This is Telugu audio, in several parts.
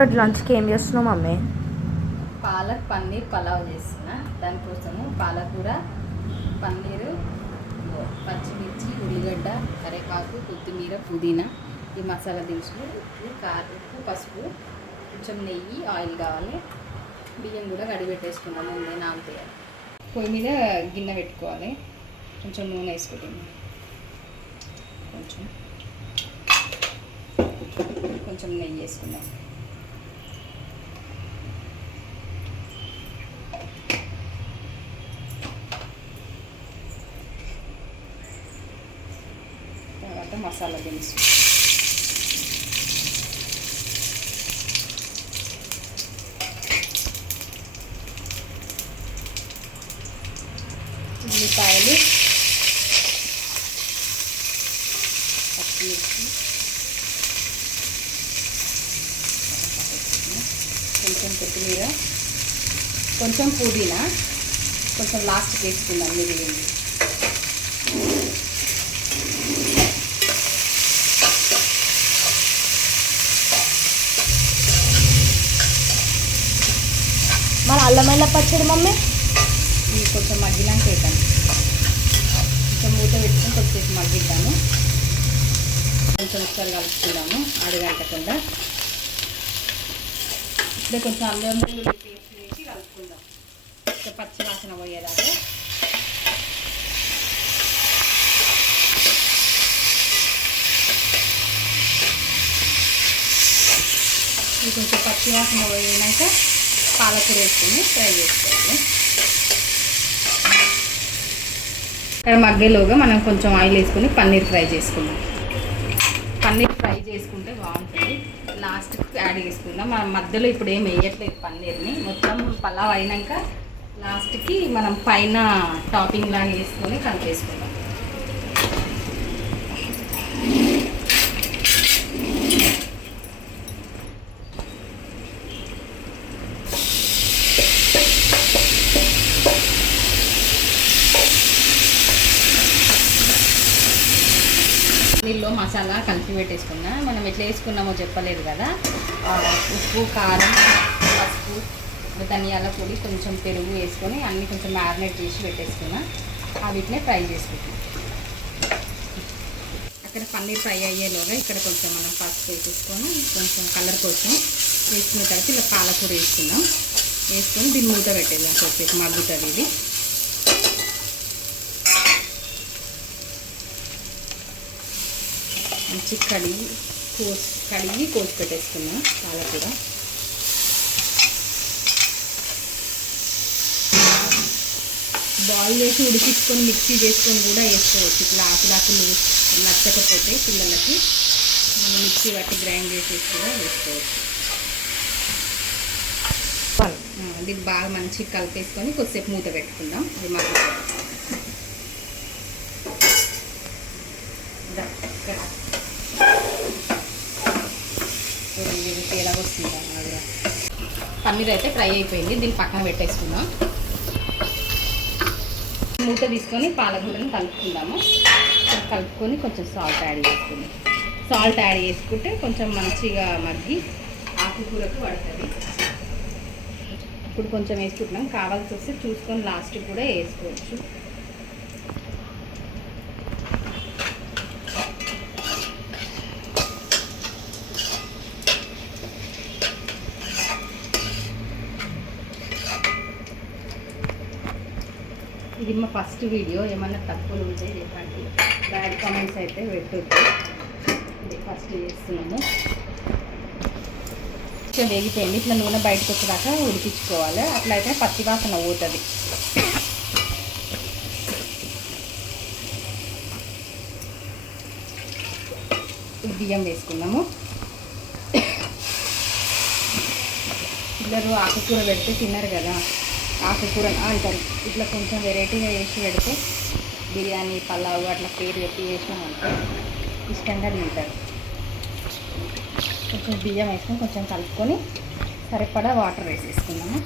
లంచ్కి ఏం చేస్తున్నావు మమ్మీ? పాలక్ పన్నీర్ పలావ్ చేస్తున్నా. దానికోసము పాలకూర, పన్నీరు, పచ్చిమిర్చి, ఉల్లిగడ్డ, కరివేపాకు, కొత్తిమీర, పుదీనా, ఈ మసాలా దినుసులు, ఉప్పు, పసుపు, కొంచెం నెయ్యి, ఆయిల్ కావాలి. బియ్యం కూడా కడిగిపెట్టేసుకున్నాము, ముందే నానబెట్టాలి. పొయ్యి మీద గిన్నె పెట్టుకోవాలి. కొంచెం నూనె వేసుకుంటాము, కొంచెం నెయ్యి వేసుకుందాం. తర్వాత మసాలా దినుసు, ఉల్లిపాయలు, పచ్చిమిర్చి, కొంచెం కొత్తిమీర, కొంచెం పుదీనా, కొంచెం లాస్ట్కి వేసుకుందాం మిగిలింది. మన అల్లం వెల్లుల్లి పచ్చడి మమ్మీ ఇది కొంచెం మగ్గినాక వేద్దాం. కొంచెం మూత పెట్టుకొని కొద్దిసేపు మగ్గిద్దాము. కొంచెం ఒకసారి కలుపుకుందాము అడగంటకుండా. ఇప్పుడే కొంచెం అల్లం వెల్లుల్లి పేస్ట్ వేసి కలుపుకుందాం, పచ్చి వాసన పోయేదాకా. ఇది కొంచెం పచ్చి వాసన పోయినాక పాలకూర వేసుకొని ఫ్రై చేసుకోవాలి. ఇక్కడ మగ్గేలోగా మనం కొంచెం ఆయిల్ వేసుకొని పన్నీర్ ఫ్రై చేసుకుందాం. పన్నీర్ ఫ్రై చేసుకుంటే బాగుంటుంది. లాస్ట్కి యాడ్ చేసుకుందాం. మనం మధ్యలో ఇప్పుడు ఏం వేయట్లేదు పన్నీర్ని. మొత్తం పలావ్ అయినాక లాస్ట్కి మనం పైన టాపింగ్ లాగా వేసుకొని కలిపేసుకుందాం. నీళ్ళలో మసాలా కలిపి పెట్టేసుకున్నా. మనం ఎట్లా వేసుకున్నామో చెప్పలేదు కదా. ఉప్పు, కారం, పసుపు, ధనియాల పొడి, కొంచెం పెరుగు వేసుకొని అన్నీ కొంచెం మ్యారినేట్ చేసి పెట్టేసుకున్నా. వీటినే ఫ్రై చేసుకుంటాం. అక్కడ పన్నీర్ ఫ్రై అయ్యేలోగా ఇక్కడ కొంచెం మనం పసుపు వేసేసుకొని కొంచెం కలర్ కోసం వేసుకున్న తర్వాత ఇలా పాలకూర వేసుకుందాం. వేసుకొని దీన్ని మూత పెట్టేద్దాం. కొద్దిసేపు మగ్గుతుంది ఇది. మంచి కడిగి కోసి పెట్టేసుకున్నాం పాలకూర. బాయిల్ చేసి ఉడికించుకొని మిక్సీ చేసుకొని కూడా వేసుకోవచ్చు. ఇట్లా ఆకులు నచ్చకపోతే పిల్లలకి మనం మిక్సీ బట్టి గ్రైండ్ చేసేసి కూడా వేసుకోవచ్చు. దీన్ని బాగా మంచిగా కలిపేసుకొని కొద్దిసేపు మూత పెట్టుకుందాం. ఇది మాకు తేడా వస్తుంది. పన్నీర్ అయితే ఫ్రై అయిపోయింది. దీన్ని పక్కన పెట్టేసుకుందాం. మూత తీసుకొని పాలకూరని కలుపుకుందాము. కలుపుకొని కొంచెం సాల్ట్ యాడ్ చేసుకుందాం. సాల్ట్ యాడ్ చేసుకుంటే కొంచెం మంచిగా మగ్గి ఆకుకూరకు పడుతుంది. ఇప్పుడు కొంచెం వేసుకుంటున్నాం. కావాల్సి వస్తే చూసుకొని లాస్ట్కి కూడా వేసుకోవచ్చు. ఇది మా ఫస్ట్ వీడియో. ఏమన్నా తక్కువలు ఉంటే చెప్పండి. బ్యాడ్ కామెంట్స్ అయితే పెట్టొద్దు. ఇది ఫస్ట్ చేస్తున్నాము. కొంచెం వేగిపోయింది. ఇట్లా నూనె బయటకు వచ్చేదాకా ఉడికించుకోవాలి. అట్లయితే పచ్చి వాసన పోతుంది. బియ్యం వేసుకున్నాము. పిల్లలు ఆకుకూర పెడితే తిన్నారు కదా, ఆకుకూర అంటారు. ఇట్లా కొంచెం వెరైటీగా వేసి పెడితే బిర్యానీ, పలావ్ అట్లా పేరు పెట్టి వేసినామంటే ఇష్టంగా తింటారు. కొంచెం బియ్యం వేసుకొని కొంచెం కలుపుకొని సరిపడా వాటర్ వేసేసుకున్నాము.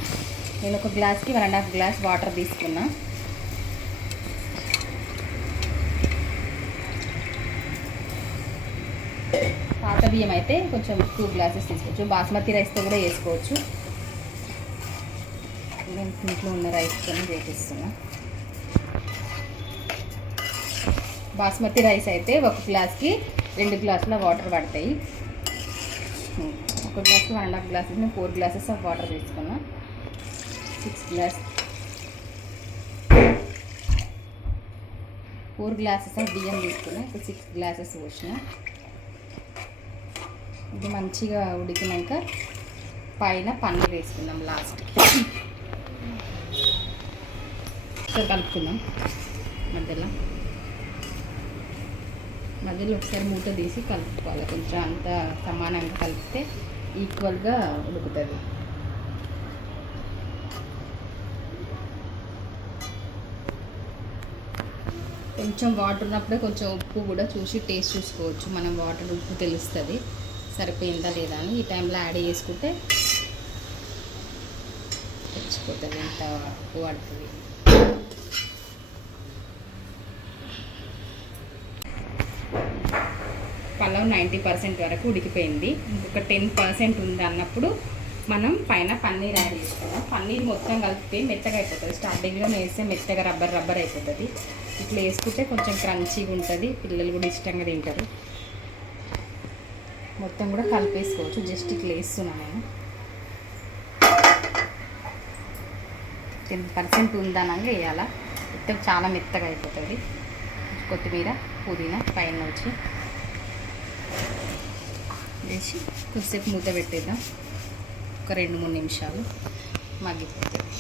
నేను ఒక గ్లాస్కి 1.5 గ్లాస్ వాటర్ తీసుకున్నా. పాత కొత్త బియ్యం అయితే కొంచెం 2 గ్లాసెస్ తీసుకోవచ్చు. బాస్మతి రైస్తో కూడా వేసుకోవచ్చు. నేను ఇంట్లో ఉన్న రైస్తో చేపిస్తున్నా. బాస్మతి రైస్ అయితే 1 గ్లాస్కి 2 గ్లాసుల వాటర్ పడతాయి. 1 గ్లాస్కి 1.5 గ్లాసెస్, నేను 4 గ్లాసెస్ ఆఫ్ వాటర్ తీసుకున్నా. 4 గ్లాసెస్ ఆఫ్ బియ్యం తీసుకున్నా. ఇప్పుడు 6 గ్లాసెస్ పోసిన. ఇది మంచిగా ఉడికినాక పైన పన్నీర్ వేసుకుందాం లాస్ట్కి. ఒకసారి కలుపుకుందాం. మధ్యలో ఒకసారి మూత తీసి కలుపుకోవాలి. కొంచెం అంత సమానంగా కలిపితే ఈక్వల్గా ఉడుకుతుంది. కొంచెం వాటర్ ఉన్నప్పుడే కొంచెం ఉప్పు కూడా చూసి టేస్ట్ చూసుకోవచ్చు. మనం వాటర్ ఉప్పు తెలుస్తుంది సరిపోయిందా లేదా అని. ఈ టైంలో యాడ్ చేసుకుంటే తెచ్చిపోతుంది ఎంత ఉప్పు పడుతుంది. పలావ్ 90% వరకు ఉడికిపోయింది. ఇంకొక 10% ఉంది అన్నప్పుడు మనం పైన పన్నీర్ యాడ్ చేసుకున్నాం. పన్నీర్ మొత్తం కలిపితే మెత్తగా అయిపోతుంది. స్టార్టింగ్లో వేస్తే మెత్తగా రబ్బర్ అయిపోతుంది. ఇట్లా వేసుకుంటే కొంచెం క్రంచీగా ఉంటుంది. పిల్లలు కూడా ఇష్టంగా తింటారు. మొత్తం కూడా కలిపేసుకోవచ్చు. జస్ట్ ఇట్లా వేస్తున్నాను నేను. 10% ఉందనంగా వేయాలా, మొత్తం చాలా మెత్తగా అయిపోతుంది. కొత్తిమీర పుదీనా పైన వచ్చి వేసి కొద్దిసేపు మూత పెట్టేద్దాం. ఒక 2-3 నిమిషాలు మగ్గిపోతుంది.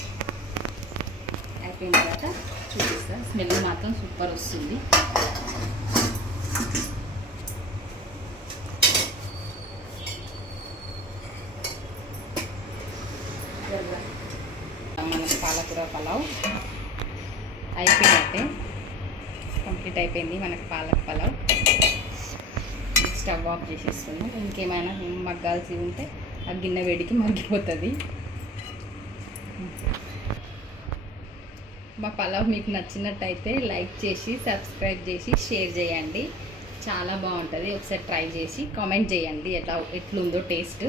అయిపోయిన తర్వాత చూపిస్తా. స్మెల్ మాత్రం సూపర్ వస్తుంది. మన పాలకూర పలావ్ అయిపోయినట్టే, కంప్లీట్ అయిపోయింది మనకు పాలక్ పలావ్. స్టవ్ ఆఫ్ చేసేస్తున్నాం. ఇంకేమైనా మగ్గాల్సి ఉంటే ఆ గిన్నె వేడికి మగ్గిపోతుంది. మా పలావ్ మీకు నచ్చినట్టయితే లైక్ చేసి సబ్స్క్రైబ్ చేసి షేర్ చేయండి. చాలా బాగుంటుంది. ఒకసారి ట్రై చేసి కామెంట్ చేయండి ఎట్లుందో టేస్ట్.